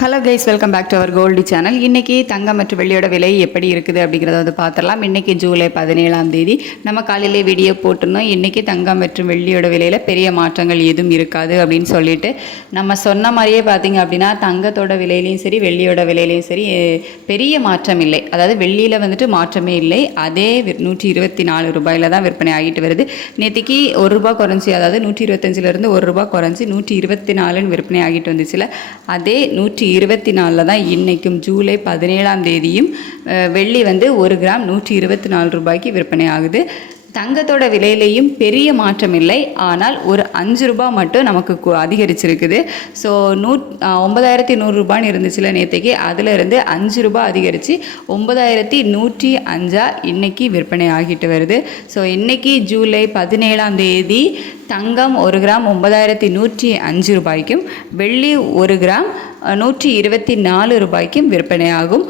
Hello guys welcome back to our gold channel இன்றைக்கி தங்கம் மற்றும் வெள்ளியோட விலை எப்படி இருக்குது அப்படிங்கிறத வந்து பார்த்துடலாம். இன்றைக்கி ஜூலை பதினேழாம் தேதி நம்ம காலையிலே வீடியோ போட்டிருந்தோம். இன்றைக்கி தங்கம் மற்றும் வெள்ளியோட விலையில் பெரிய மாற்றங்கள் எதுவும் இருக்காது அப்படின்னு சொல்லிட்டு நம்ம சொன்ன மாதிரியே பார்த்திங்க அப்படின்னா தங்கத்தோட விலையிலையும் சரி வெள்ளியோட விலையிலையும் சரி பெரிய மாற்றம் இல்லை. அதாவது வெள்ளியில் வந்துட்டு மாற்றமே இல்லை. அதே நூற்றி இருபத்தி நாலு ரூபாயில் தான் விற்பனை ஆகிட்டு வருது. நேற்றுக்கு ஒரு ரூபா குறைஞ்சி அதாவது நூற்றி இருபத்தஞ்சிலேருந்து ஒரு ரூபா குறைஞ்சி நூற்றி இருபத்தி நாலுன்னு விற்பனை ஆகிட்டு வந்துச்சுல. அதே நூற்றி இருபத்தி நாலில் தான் இன்றைக்கும் ஜூலை பதினேழாம் தேதியும் வெள்ளி வந்து ஒரு கிராம் நூற்றி இருபத்தி நாலு ரூபாய்க்கு விற்பனை ஆகுது. தங்கத்தோட விலையிலையும் பெரிய மாற்றம் இல்லை. ஆனால் ஒரு அஞ்சு ரூபாய் மட்டும் நமக்கு அதிகரிச்சிருக்குது. ஸோ நூ ஒன்பதாயிரத்தி நூறுரூபான்னு இருந்துச்சுல நேற்றுக்கு அதிலிருந்து அஞ்சு ரூபாய் அதிகரித்து ஒன்பதாயிரத்தி நூற்றி அஞ்சா இன்றைக்கி விற்பனை ஆகிட்டு வருது. ஸோ இன்றைக்கி ஜூலை பதினேழாம் தேதி தங்கம் ஒரு கிராம் ஒன்பதாயிரத்தி நூற்றி அஞ்சு ரூபாய்க்கும் வெள்ளி ஒரு கிராம் நூற்றி இருபத்தி நாலு ரூபாய்க்கும் விற்பனை ஆகும்